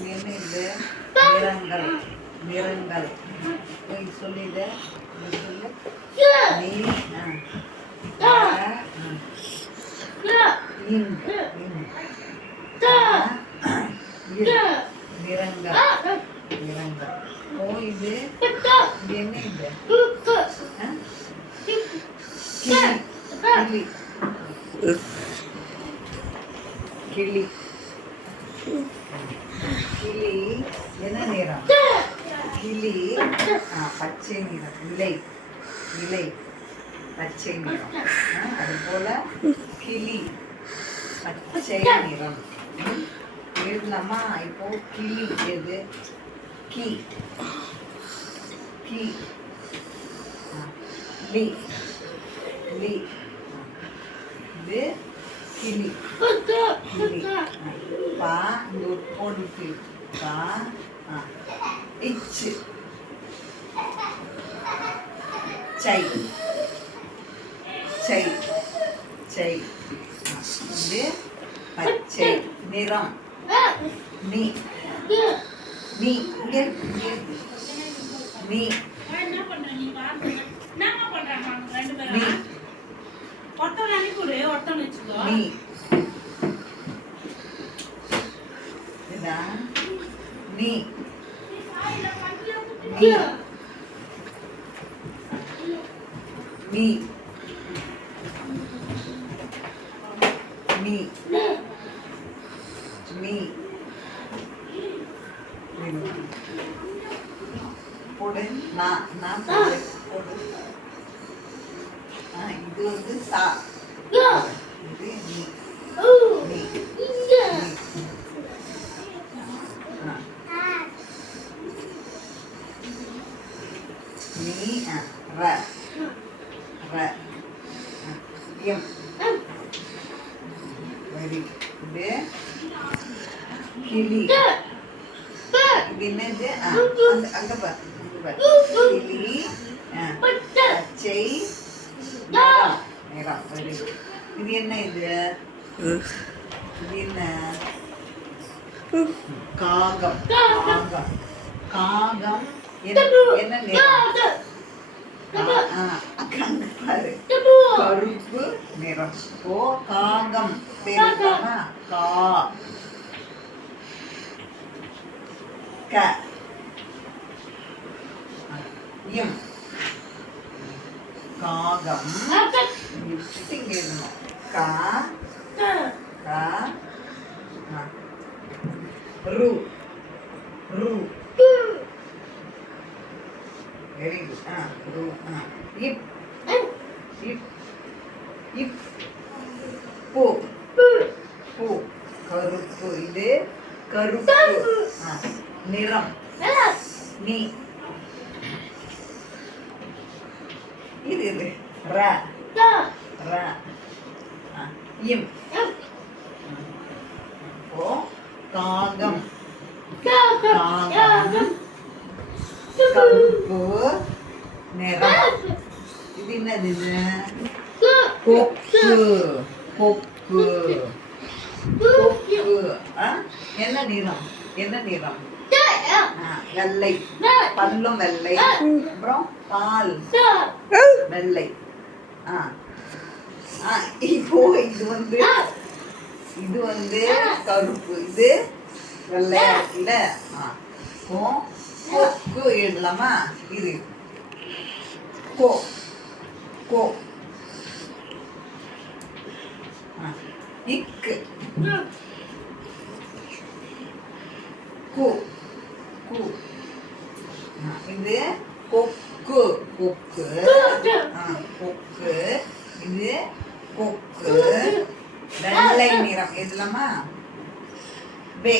என்ன இது நிறங்கள் நிறங்கள். சொல்லிடு சொல்லு நீ. நிறங்கள் நிறங்கள். ஓ இது என்ன இது? கிளி. கிளி. கிளி என்ன நிறம்? கிளி பச்சை நிறம். இலை. இலை. பச்சை நிறம். ஆ, அது போல கிளி. பச்சை நிறம். எழுதலாமா இப்போ கிளி. எது? கி. கி. லி. லி. இது கிளி. கிளி. பா இந்த ஒரு போட்டு பா ஆ, இச்சு சை சை சை ஆ, இது பச்சை நிறம் நீ நீ இங்க நீ நீ நீ ஒருத்தவன் அனுப்பிவிடு ஒருத்தவன் வச்சுக்கோ நீ இதா நீ நீ நீ நீ நீ போடு நான் நான் போடு போடு ஆ இது வந்து சா இது நீ நீ நீ ஆ நீ ர ர எம் வெரி இது கிளி இது என்னது அந்த அங்க பார் கிளி பச்சை நிறம் நிறம் இது என்ன இது இது என்ன காகம் காகம் காகம். என்ன என்ன நிறம்? பாரு. கருப்பு நிறம். ஓ காகம். கா. க. இம். காகம். இங்க எழுதணும் கா. கா. ரு. வெரி குட் ஆ ரு ஆ இப் இப் இப் பூ பூ கருப்பு இது கருப்பு ஆ, நிறம் நீ இது இது ர ர இம் ஓ காகம் காகம் கருப்பு நிறம். இது என்னது கொக்கு. கொக்கு. கொக்கு. ஆ? என்ன நிறம்? என்ன நிறம்? ஆ, வெள்ளை. பல்லும் வெள்ளை. அப்புறம் பால். வெள்ளை. ஆ. ஆ, இப்போ இது வந்து இது வந்து கருப்பு. இது வெள்ளையா? இருக்குல்ல ஆ கோ எழுதலாமா? இது. கோ கோ. இக்கு. கு கு. இது கொக்கு கொக்கு. கொக்கு. இது கொக்கு. வெள்ளை நிறம். எழுதலாமா? பே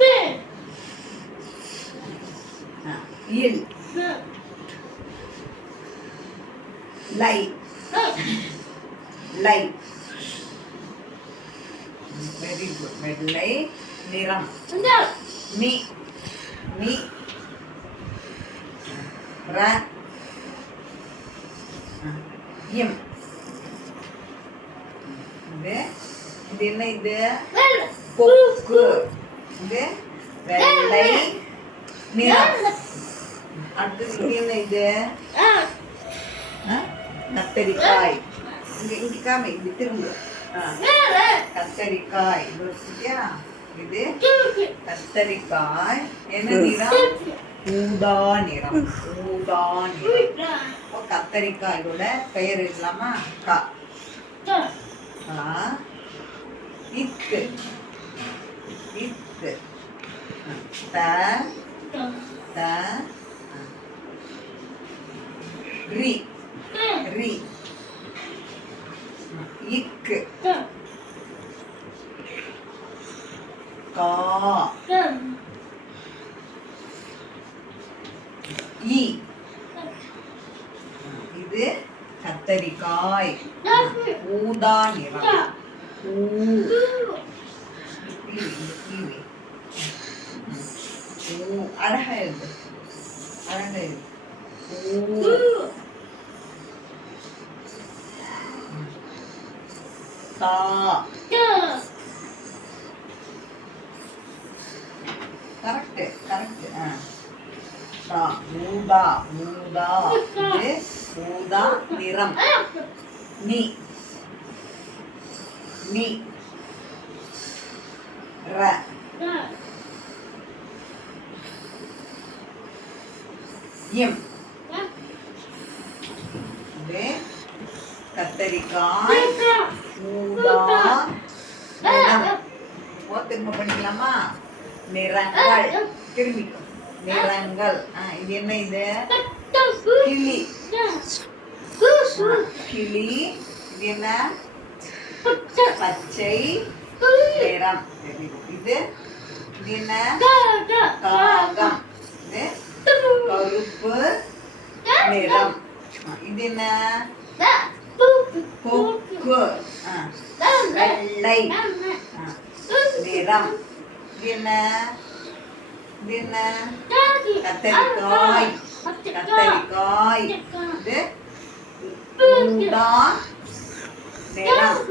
ஆ, இல் லை லை வெரி குட் வெள்ளை நிறம் நீ நீ ர ஆ, இம் இது இது என்ன இது கொக்கு இது வெள்ளை நிறம் அடுத்தது இது என்ன இது? ஆ? கத்தரிக்காய். இங்க இங்க காமி திரும்ப. கத்தரிக்காய். இது? வச்சுட்டியா இது கத்தரிக்காய். என்ன நிறம்? ஊதா நிறம். ஊதா நிறம். கத்தரிக்காயோட பெயர் இல்லாமா கா. கா. இத்து இத்து த. த. ரி. ரி. இக்கு. கா. இ. இது கத்தரிக்காய். ஊதா நிறம். ஊ. அழகா எழுது அழகா எழுது தா. கரெக்ட் கரெக்ட் ஆ. தா. ஊதா ஊதா இது ஊதா நிறம். நீ. நீ. ர இது கத்தரிக்காய் ஊதா நிறம் ஓ திரும்ப பண்ணிக்கலாமா? நிறங்கள். திரும்பிக்கும் நிறங்கள். இது என்ன இது? கிளி. கிளி. இது என்ன? பச்சை. நிறம். இது? இது என்ன? காகம். இது? கருப்பு நிறம். இது என்ன? கொக்கு ஆ, வெள்ளை ஆ, நிறம் இது என்ன இது என்ன கத்தரிக்காய் கத்தரிக்காய் இது ஊதா நிறம்